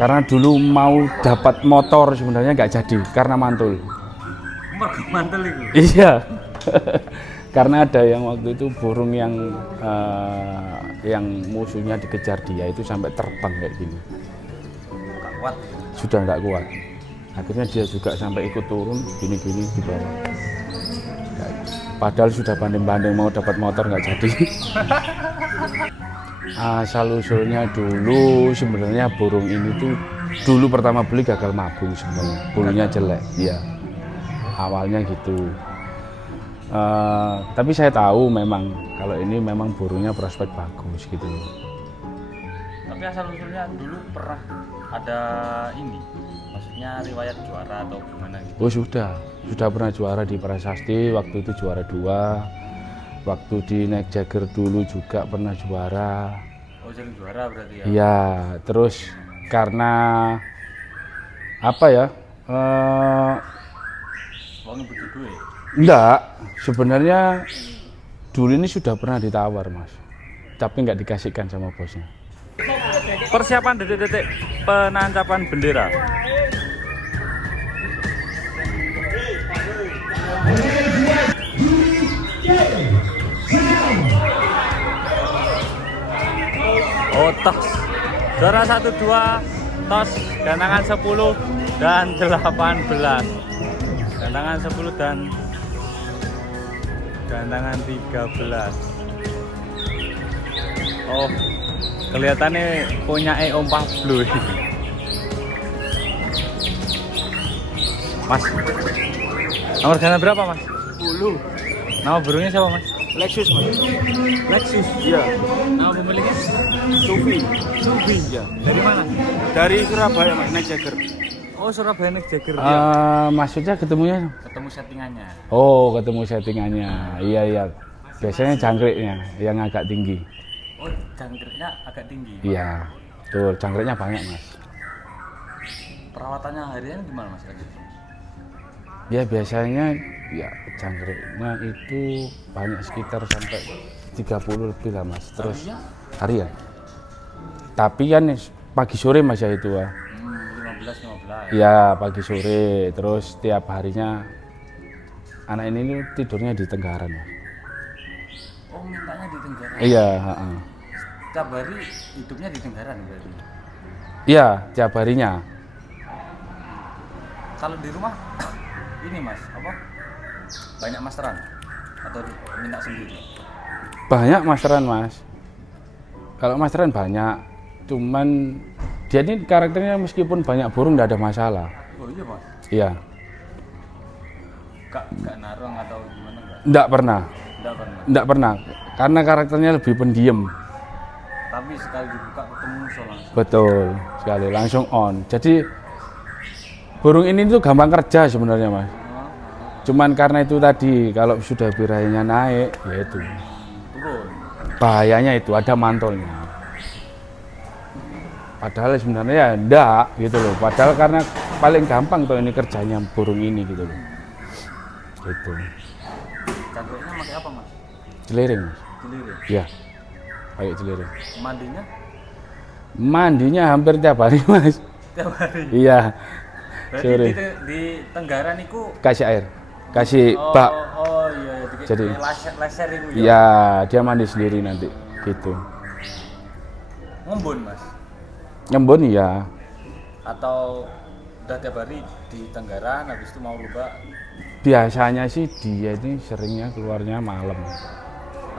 Karena dulu mau dapat motor sebenarnya nggak jadi karena mantul. Mantul itu? Iya. Karena ada yang waktu itu burung yang musuhnya dikejar dia itu sampai terbang kayak gini. Nggak kuat? Sudah nggak kuat. Akhirnya dia juga sampai ikut turun gini-gini di bawah. Padahal sudah banding-banding mau dapat motor nggak jadi. Asal usulnya dulu sebenarnya burung ini tuh dulu pertama beli gagal mabung sebenarnya. Bulunya jelek, ya. Awalnya gitu. Tapi saya tahu memang kalau ini memang burungnya prospek bagus gitu loh. Tapi asal usulnya dulu pernah ada ini, maksudnya riwayat juara atau gimana gitu? Oh sudah pernah juara di prasasti, waktu itu juara 2. Waktu di naik Jager dulu juga pernah juara. Oh sering juara berarti ya? Iya, terus karena apa ya? Uangnya butuh duit? Enggak, sebenarnya dulu ini sudah pernah ditawar mas, tapi nggak dikasihkan sama bosnya. Persiapan detik-detik penancapan bendera. Oh tos, juara 1-2, tos, gantangan 10 dan 18. Gantangan 10 dan gantangan 13. Oh, kelihatannya punya Om Pablo. Mas, nomor gantangan berapa mas? 10. Nama burungnya siapa mas? Lexus mas. Lexus. Iya. Nama pemiliknya? Sufi. Ya. Dari mana? Dari Surabaya mas, naik Jager. Oh Surabaya naik Jager. Maksudnya ketemunya? Ketemu settingannya. Oh ketemu settingannya. Iya. Biasanya jangkriknya yang agak tinggi. Oh jangkriknya agak tinggi. Iya. Tuh jangkriknya banyak mas. Perawatannya harian gimana mas? Ya biasanya ya jangkriknya itu banyak sekitar sampai 30 lebih lah mas. Terus harian. Tapi kan pagi sore mas ya itu ya. 15. Ya pagi sore. Terus tiap harinya anak ini tidurnya di Tenggaran. Oh mintanya di Tenggaran? Iya. Tiap hari hidupnya di Tenggaran berarti? Iya tiap harinya. Kalau di rumah ini mas, apa? Banyak masteran? Atau minta sendiri? Banyak masteran mas. Kalau masteran banyak, cuman dia ini karakternya meskipun banyak burung tidak ada masalah. Oh iya mas? Iya. Gak narang atau gimana enggak? Enggak pernah. Enggak pernah? Karena karakternya lebih pendiam. Tapi sekali dibuka ketemu musuh langsung? Betul, sekali langsung on. Jadi burung ini tuh gampang kerja sebenarnya mas. Cuman karena itu tadi, kalau sudah birainya naik, ya itu. Turun? Bahayanya itu, ada mantolnya. Padahal sebenarnya ya enggak gitu loh. Padahal karena paling gampang tuh ini kerjanya burung ini gitu loh. Gitu. Jangkriknya pakai apa mas? Celiring mas. Celiring? Iya, pakai celiring. Mandinya? Mandinya hampir tiap hari mas. Tiap hari? Iya. Berarti di Tenggaran itu kasih air, kasih bak. Oh iya, jadi leser itu ya? Iya, dia mandi sendiri nanti gitu. Ngembun mas? Ngembun iya. Atau udah tiap hari di Tenggaran, habis itu mau lupa? Biasanya sih dia ini seringnya keluarnya malam.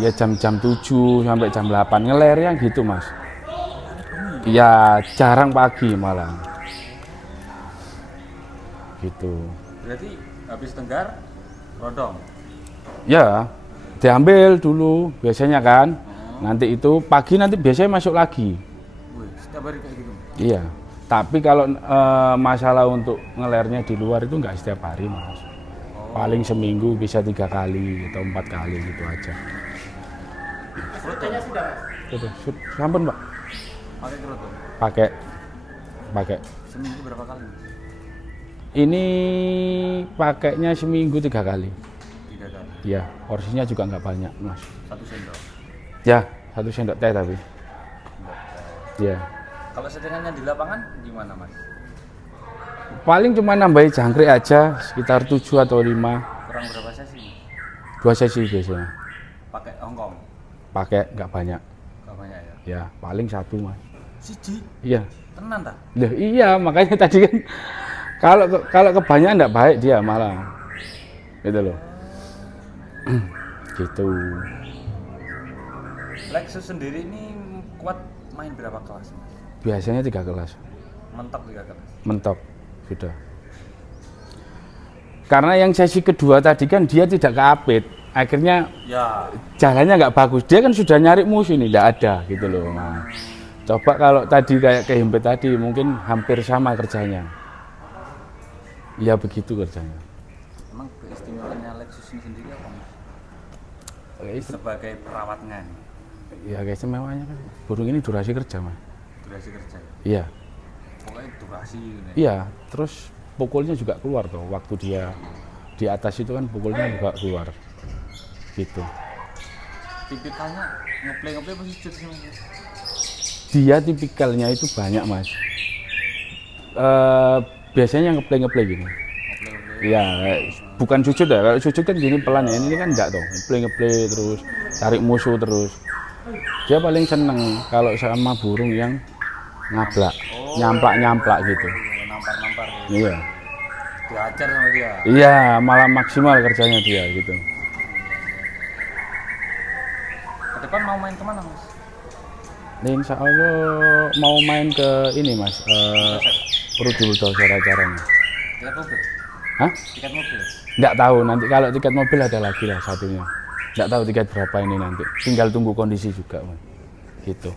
Ya jam-jam 7 sampai jam 8 ngelernya gitu mas. Iya, jarang pagi malah. Gitu. Berarti habis Tenggar, rodong? Ya, diambil dulu biasanya kan. Nanti itu pagi nanti biasanya masuk lagi. Wih, setiap hari kayak gitu? Iya, tapi kalau masalah untuk ngelernya di luar itu nggak setiap hari mas. Paling seminggu bisa 3 kali atau 4 kali gitu aja. Fotonya sudah? Sampun pak. Pakai kerutu? Pakai. Seminggu berapa kali? Ini pakainya seminggu 3 kali. 3 kali? Iya, porsinya juga nggak banyak mas. 1 sendok? Ya, 1 sendok teh tapi. Iya. Kalau settingannya di lapangan gimana Mas? Paling cuma nambahin jangkrik aja sekitar 7 atau 5. Kurang berapa sesi? 2 sesi biasanya. Pakai Hongkong? Pakai nggak banyak. Gak banyak ya? Ya, paling 1 Mas. Siji? Iya. Tenan tak? Loh, iya, makanya tadi kan kalau kebanyakan enggak baik dia malah. Gitu loh. Gitu. Lexus sendiri ini Kuat main berapa kelas Mas? Biasanya 3 kelas. Mentok 3 kelas? Mentok sudah. Karena yang sesi kedua tadi kan dia tidak keapit. Akhirnya Ya. jalannya nggak bagus. Dia kan sudah nyari musuh ini, nggak ada gitu loh. Nah, coba kalau tadi kayak kehimpit tadi mungkin hampir sama kerjanya. Ya begitu kerjanya. Emang keistimewaannya Lexus ini sendiri apa Mas? Sebagai perawatnya nih. Ya guys, mewahnya kan burung ini durasi kerja Mas. Durasi kerja? Iya. Pokoknya durasi ini. Iya, terus pukulnya juga keluar tuh. Waktu dia di atas itu kan pukulnya juga keluar. Gitu. Tipikalnya ngeplay pasti sih Mas? Dia tipikalnya itu banyak Mas. Biasanya ngeplay gini. Iya, bukan sujud ya. Kalau sujud kan gini pelan ya. Ini kan enggak tuh. Ngeplay terus, cari musuh terus. Dia paling seneng kalau sama burung yang ngablak, nyamplak gitu. Nampar Iya. diajar sama dia. Iya, malah maksimal kerjanya dia gitu. Ke depan mau main kemana Mas? Nah, insya Allah mau main ke ini Mas, perlu dulu tahu cara-caranya. Tiket mobil? Hah? Tiket mobil? Nggak tahu, nanti kalau tiket mobil ada lagi lah satunya. Nggak tahu tiket berapa ini nanti, tinggal tunggu kondisi juga Mas. Gitu.